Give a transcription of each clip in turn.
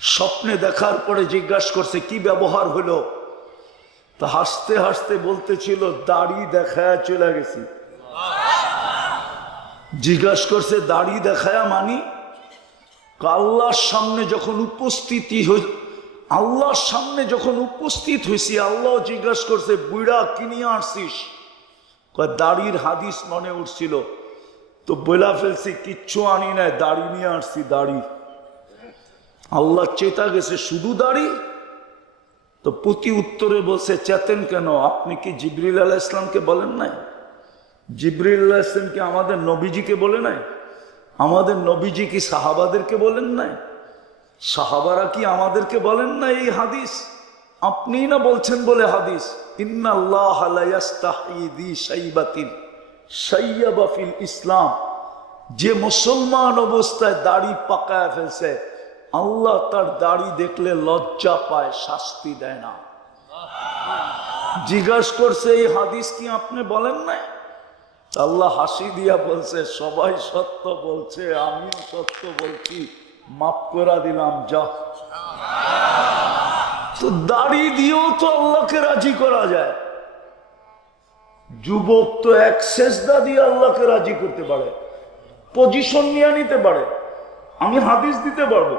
স্বপ্নে দেখার পরে জিজ্ঞাসা করছে, কি ব্যবহার হলো? তা হাসতে হাসতে বলতেছিল, দাড়ি দেখায় চলে গেছি। জিজ্ঞাসা করছে, দাড়ি দেখায় মানি? আল্লাহর সামনে যখন উপস্থিতি হই আল্লাহর সামনে যখন উপস্থিত হয়েছি আল্লাহ জিজ্ঞাসা করছে বুড়া কিনিয়ে আসছিস? দাড়ির হাদিস মনে উঠছিল। তো বইলা ফেলছি, কিচ্ছু আনি নাই, দাড়ি নিয়ে আসছি, দাড়ি। আল্লাহ চেতা গেছে, শুধু দাড়ি? তো প্রতি উত্তরে বলছে, চেতেন কেন? আপনি কি জিবরিল আলাহ ইসলামকে বলেন নাই? জিবরিল ইসলামকে আমাদের নবীজিকে বলে নাই? আমাদের নবীজি কি সাহাবাদেরকে বলেন নাই? সাহাবারা কি আমাদেরকে বলেন না এই হাদিস? আপনিই না বলছেন বলে হাদিস? ইসলাম। যে মুসলমান অবস্থায় দাড়ি পাকায় ফেলছে আল্লাহ তার দাড়ি দেখলে লজ্জা পায়, শাস্তি দেয় না। জিজ্ঞাসা করছে, এই হাদিস কি আপনি বলেন নাই? আল্লাহ হাসি দিয়া বলছে, সবাই সত্য বলছে, আমিও সত্য বলছি। মাফ করে দিলাম যা তো দাড়ি দিয়েও তো আল্লাহকে রাজি করা যায়। যুবক তো এক সেজদা দিয়ে আল্লাহকে রাজি করতে পারে, পজিশন নিয়ে নিতে পারে। আমি হাদিস দিতে পারব।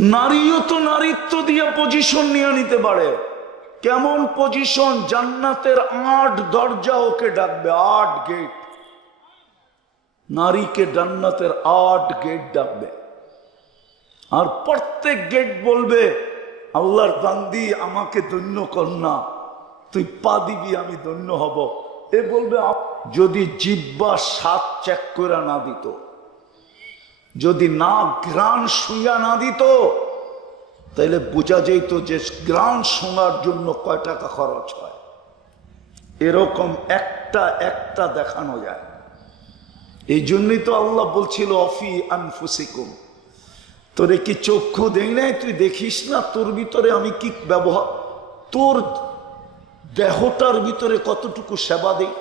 নারীও তো নারীত্ব দিয়ে পজিশন নিয়ে নিতে পারে। কেমন পজিশন জান্নাতের আট দরজা ওকে ডাকবে, আট গেট নারীকে জান্নাতের আট গেট ডাকবে। আর প্রত্যেক গেট বলবে, আল্লাহর বান্দি, আমাকে ধন্য না। তুই পা দিবি, আমি ধন্য হব। এ বলবে, যদি জিব্বা সাত চেক করে না দিত যদি না গ্রান শুইয়া না দিত তাহলে বোঝা যেত যে গ্রান শোনার জন্য কয় টাকা খরচ হয়। এরকম একটা একটা দেখানো যায়। এই জন্যই তো আল্লাহ বলছিল, অফি আনফুসিকুম। তোরে কি চক্ষু দেই নাই? তুই দেখিস না তোর ভিতরে আমি কি ব্যবহার তোর দেহটার ভিতরে কতটুকু সেবা দেই?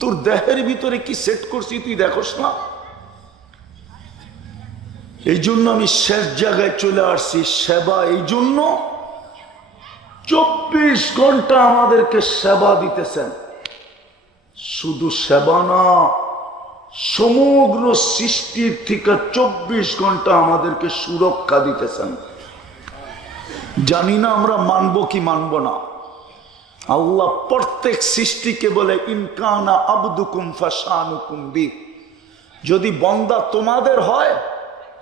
তোর দেহের ভিতরে কি সেট করছি তুই দেখোস না? এই জন্য আমি শেষ জায়গায় চলে আসছি সেবা এই জন্য চব্বিশ ঘণ্টা আমাদেরকে সেবা দিতেছেন। শুধু সেবা না, সমগ্র সৃষ্টির থেকে চব্বিশ ঘণ্টা আমাদেরকে সুরক্ষা দিতেছেন। জানি না আমরা মানব কি মানব না। আল্লাহ প্রত্যেক সৃষ্টিকে বলে ইনকানা আবদুকুম ফাসানুকুম বি। যদি বন্দা তোমাদের হয়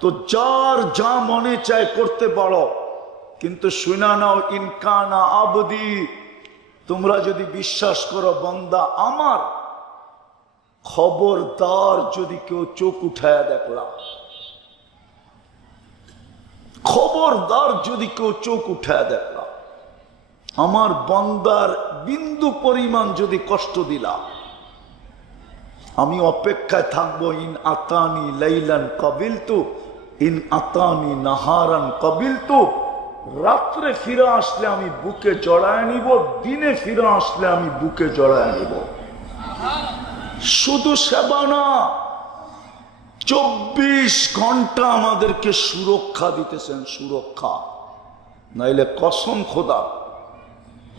তো যার যা মনে চায় করতে পারো। কিন্তু শুনা নাও ইনকানা আবদি তোমরা যদি বিশ্বাস করো, বন্দা আমার খবরদার যদি কেউ চোখ উঠায় দেখলাম খবরদার যদি কেউ চোখ উঠায় দেখলাম আমার বন্দার বিন্দু পরিমাণ যদি কষ্ট দিলাম আমি অপেক্ষায় থাকব, ইন আতানি লাইলান কবিল ইন আতানি নাহারান কবিল তু রাত্রে ফিরে আসলে আমি বুকে জড়ায় নিব, দিনে ফিরে আসলে আমি বুকে জড়ায় নিব। শুধু সেবা না, চব্বিশ ঘণ্টা আমাদেরকে সুরক্ষা দিতেছেন, সুরক্ষা। নাইলে কসম খোদা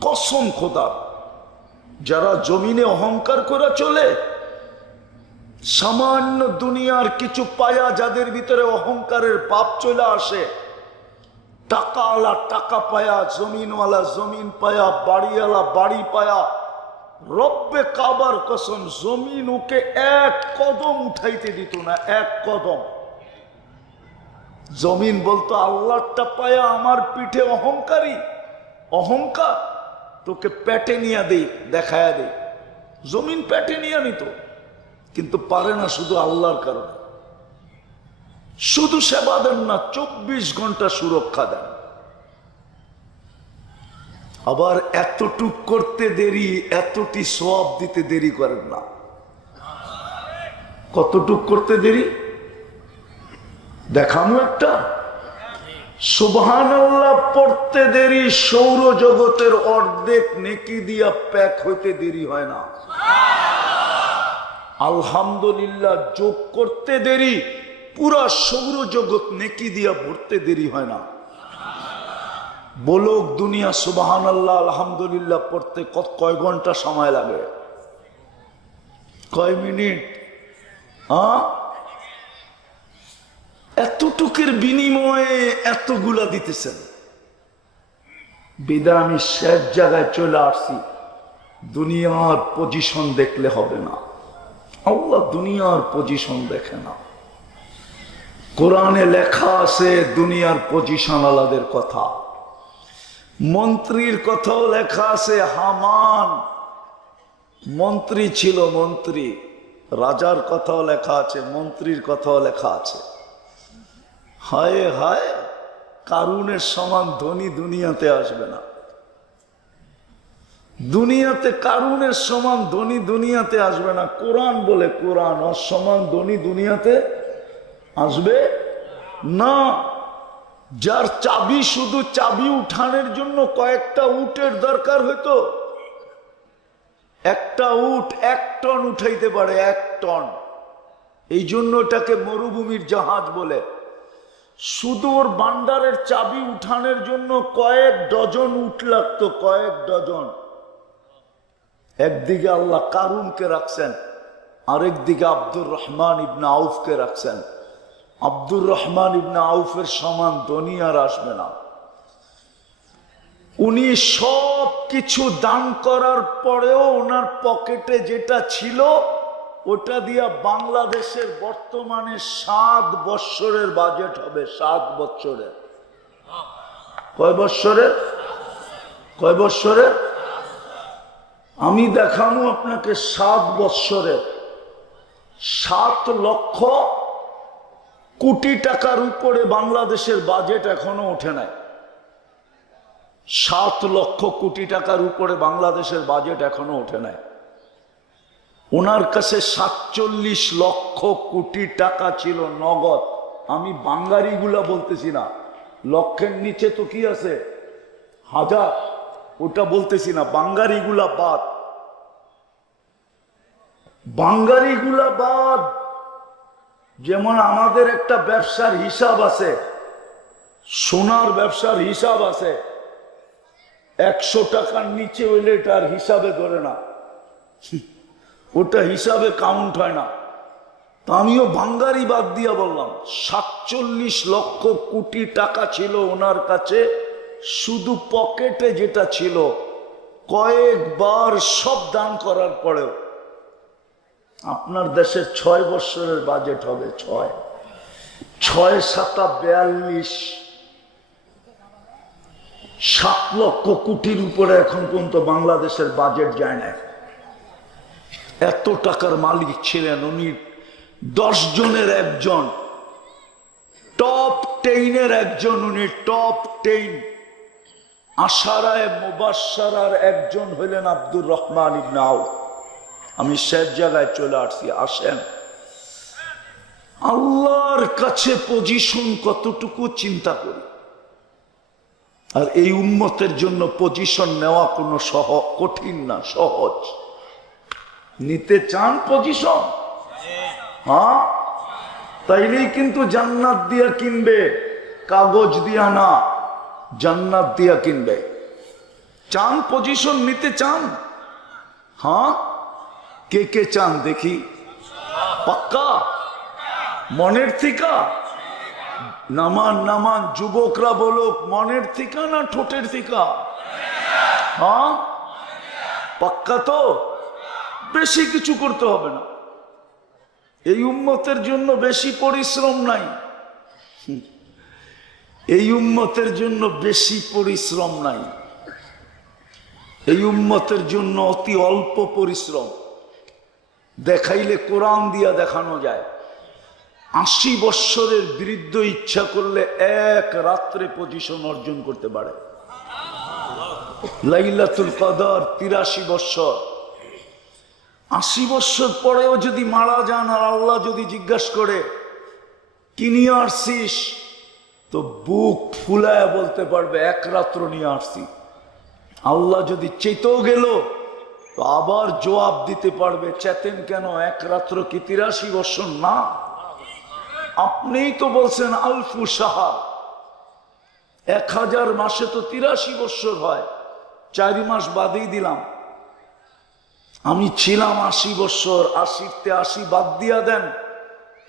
কসম খোদা, যারা জমিনে অহংকার করে চলে সামান্য দুনিয়ার কিছু পায়া যাদের ভিতরে অহংকারের পাপ চলে আসে, টাকাওয়ালা টাকা পায়া, জমিনওয়ালা জমিন পায়া, বাড়িওয়ালা বাড়ি পায়া, রব্বে কাবার কসম জমিন ওকে এক কদম উঠাইতে দিত না, এক কদম। জমিন বলতো আল্লাহটা পায়া আমার পিঠে অহংকারী, অহংকার, তোকে পেটে নিয়ে দেই, দেখায়া দেই। জমিন পেটে নিয়ে নিত। কিন্তু পারে না শুধু আল্লাহর কারণে। শুধু সেবা দেন না, চব্বিশ ঘণ্টা সুরক্ষা দেন। আবার এতটুক করতে দেরি, এতটি সব দিতে দেরি করেন না। কতটুক করতে দেরি? দেখামো একটা। সুবহান আল্লাহ পড়তে দেরি, সৌরজগতের অর্ধেক নেকি দিয়া প্যাক হইতে দেরি হয় না। আলহামদুলিল্লাহ যোগ করতে দেরি, পুরা সৌরজগৎ নেকি দিয়া ভরতে দেরি হয় না। বলুক দুনিয়া সুবাহান আল্লাহ আলহামদুলিল্লাহ, পড়তে কত কয় ঘণ্টা সময় লাগে? কয় মিনিট? হ্যাঁ এতটুকের বিনিময়ে এতগুলা দিতেছেন। বিদা, আমি শেষ জায়গায় চলে আসছি। দুনিয়ার পজিশন দেখলে হবে না। আল্লাহ দুনিয়ার পজিশন দেখে না। কোরআনে লেখা আছে, দুনিয়ার পজিশন আলাদের কথা। মন্ত্রীর কথাও লেখা আছে, হামান। মন্ত্রী ছিল মন্ত্রী, রাজার কথাও লেখা আছে, মন্ত্রীর কথাও লেখা আছে। হায় হায়, কারুনের সমান ধনী দুনিয়াতে আসবে না। দুনিয়াতে কারুনের সমান ধনী দুনিয়াতে আসবে না। কোরআন বলে কোরআন অসমান ধনী দুনিয়াতে আসবে না। যার চাবি শুধু চাবি উঠানের জন্য কয়েকটা উটের দরকার হইতো। একটা উট এক টন উঠাইতে পারে, এক টন। এই জন্য এটাকে মরুভূমির জাহাজ বলে। শুধু ওর বান্ডারের চাবি উঠানের জন্য কয়েক ডজন উঠ লাগতো, কয়েক ডজন। একদিকে আল্লাহ কারুনকে রাখছেন আরেক দিকে আব্দুর রহমান ইবনা আউফকে রাখছেন। আব্দুর রহমান ইবনা আউফের সমান ধনী আর আসবে না। উনি সব কিছু দান করার পরেও ওনার পকেটে যেটা ছিল, ওটা দিয়া বাংলাদেশের বর্তমানে সাত বৎসরের বাজেট হবে, সাত বৎসরের। কয় বৎসরের? কয় বৎসরের? আমি দেখানো আপনাকে সাত বৎসরের, সাত লক্ষ কোটি টাকার উপরে বাংলাদেশের বাজেট এখনও ওঠে নাই। সাত লক্ষ কোটি টাকার উপরে বাংলাদেশের বাজেট এখনও ওঠে নাই। ওনার কাছে সাতচল্লিশ লক্ষ কোটি টাকা ছিল নগদ। আমি বাঙ্গারিগুলা বলতেছি না। লক্ষের নিচে তো কি আছে? হাজার। ওটা বলতেছি না। বাঙ্গারিগুলা বাদ। বাঙ্গারিগুলা বাদ। যেমন আমাদের একটা ব্যবসার হিসাব আছে, সোনার ব্যবসার হিসাব আছে, একশো টাকার নিচে হইলে এটার হিসাবে ধরে না। ওটা হিসাবে কাউন্ট হয় না। তা আমিও বাঙ্গারি বাদ দিয়া বললাম, সাতচল্লিশ লক্ষ কোটি টাকা ছিল ওনার কাছে, শুধু পকেটে যেটা ছিল, কয়েকবার সব দান করার পরেও। আপনার দেশের ছয় বৎসরের বাজেট হবে, ছয়। ছয় সাতা বিয়াল্লিশ। সাত লক্ষ কোটির উপরে এখন পর্যন্ত বাংলাদেশের বাজেট যায় না এত টাকার মালিক ছিলেন উনি। দশ জনের একজন। টপ টেইনের একজন উনি টপ টেইন আশারায় মুবাসারার একজন হইলেন আব্দুর রহমান ইবনাউ আমি শেষ জায়গায় চলে আসছি, আসেন। আল্লাহর কাছে পজিশন কতটুকু চিন্তা করি। আর এই উন্মতের জন্য পজিশন নেওয়া কোনো সহ, কঠিন না, সহজ। নিতে চান পজিশন হ্যাঁ? তাইলেই কিন্তু জান্নাত দিয়া কিনবে, কাগজ দিয়া না, জান্নাত দিয়া কিনবে। চান পজিশন নিতে চান? হ্যাঁ? কে কে চান দেখি? পাক্কা? মনের থিকা? নামান নামান, যুবকরা বলুক, মনের থিকা না ঠোঁটের থিকা? হ্যাঁ? পাক্কা তো? বেশি কিছু করতে হবে না। এই উম্মতের জন্য বেশি পরিশ্রম নাই। এই উম্মতের জন্য বেশি পরিশ্রম নাই। এই উম্মতের জন্য অতি অল্প পরিশ্রম। দেখাইলে কোরআন দিয়া দেখানো যায়। আশি বৎসরের বৃদ্ধ ইচ্ছা করলে এক রাত্রে পজিশন অর্জন করতে পারে। লাইলাতুল কদর তিরাশি বৎসর। আশি বৎসর পরেও যদি মারা যান আর আল্লাহ যদি জিজ্ঞাসা করে, কি নিয়ে আসছিস? তো বুক ফুলায় বলতে পারবে, এক রাত্র নিয়ে আসছি। আল্লাহ যদি চেতেও গেল তো আবার জবাব দিতে পারবে, চেতেন কেন? এক রাত্র কি তিরাশি বৎসর না। আপনিই তো বলছেন আলফু সাহা এক হাজার মাসে তো তিরাশি বৎসর হয়। চারি মাস বাদেই দিলাম। আমি ছিলাম আশি বৎসর আশিতে আশি বাদ দিয়া দেন।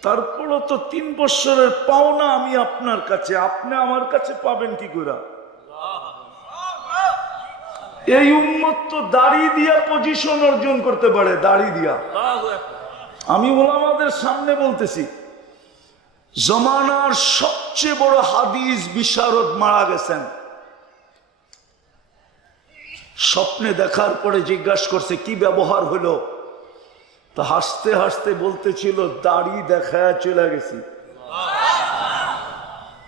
তারপরও তো তিন বৎসরের পাওনা আমি আপনার কাছে। আপনি আমার কাছে পাবেন কি করে? এই উন্মত তো দাড়ি দিয়া পজিশন অর্জন করতে পারে দাড়ি দিয়া। আমি ওলামাদের সামনে বলতেছি জমানার সবচেয়ে বড় হাদিস বিশারদ মারা গেছেন। স্বপ্নে দেখার পরে জিজ্ঞাসা করছে কি ব্যবহার হলো? তা হাসতে হাসতে বলতেছিল দাড়ি দেখায় চলে গেছি।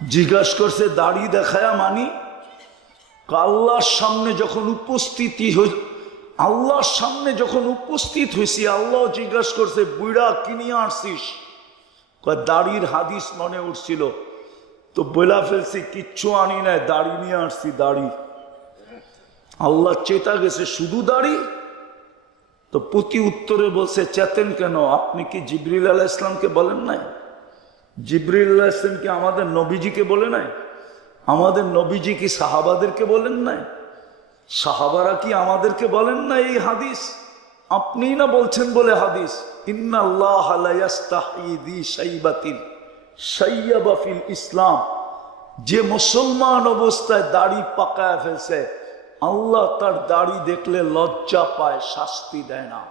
জিজ্ঞাসা করছে দাড়ি দেখায়া মানি? আল্লাহর সামনে যখন উপস্থিতি হই, আল্লাহর সামনে যখন উপস্থিত হয়েছি আল্লাহ জিজ্ঞাসা করছে বুড়া কিনিয়ে আসছিস? দাড়ির হাদিস মনে উঠছিল। তো বইলা ফেলছি, কিচ্ছু আনি নাই, দাড়ি নিয়ে আসছি, দাড়ি। আল্লাহ চেতা গেছে, শুধু দাড়ি? তো প্রতি উত্তরে বলছে, চেতেন কেন? আপনি কি জিবরিল আলাহ ইসলামকে বলেন নাই? জিবরিল আলাহ ইসলাম কি আমাদের নবীজিকে বলে নাই? আমাদের নবীজি কি সাহাবাদেরকে বলেন নাই? সাহাবারা কি আমাদেরকে বলেন না এই হাদিস? আপনি না বলছেন বলে হাদিস? ইসলাম। যে মুসলমান অবস্থায় দাড়ি পাকায় ফেলছে, আল্লাহ তার দাড়ি দেখলে লজ্জা পায়, শাস্তি দেয় না।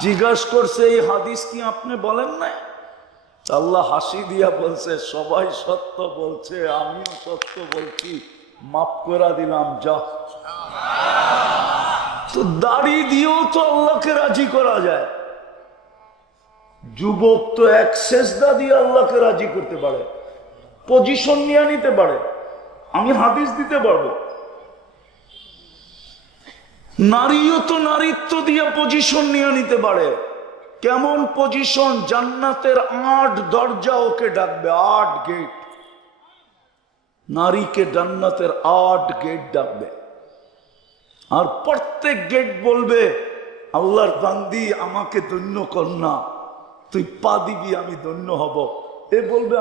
জিজ্ঞাসা করছে, এই হাদিস কি আপনি বলেন নাই? আল্লাহ হাসি দিয়া বলছে, সবাই সত্য বলছে, আমিও সত্য বলছি। মাফ করে দিলাম, যা। তো দাড়ি দিয়েও তো আল্লাহকে রাজি করা যায়। যুবক তো এক সেজদা দিয়ে আল্লাহকে রাজি করতে পারে। পজিশন নিয়ে নিতে পারে। আমি হাদিস দিতে পারব। নারীও তো নারীত্ব দিয়ে পজিশন নিয়ে নিতে পারে। কেমন পজিশন জান্নাতের আট দরজা ওকে ডাকবে, আট গেট নারীকে জান্নাতের আট গেট ডাকবে। আর প্রত্যেক গেট বলবে, আল্লাহর বান্দি, আমাকে ধন্য কর না। তুই পা দিবি, আমি ধন্য হব। এ বলবে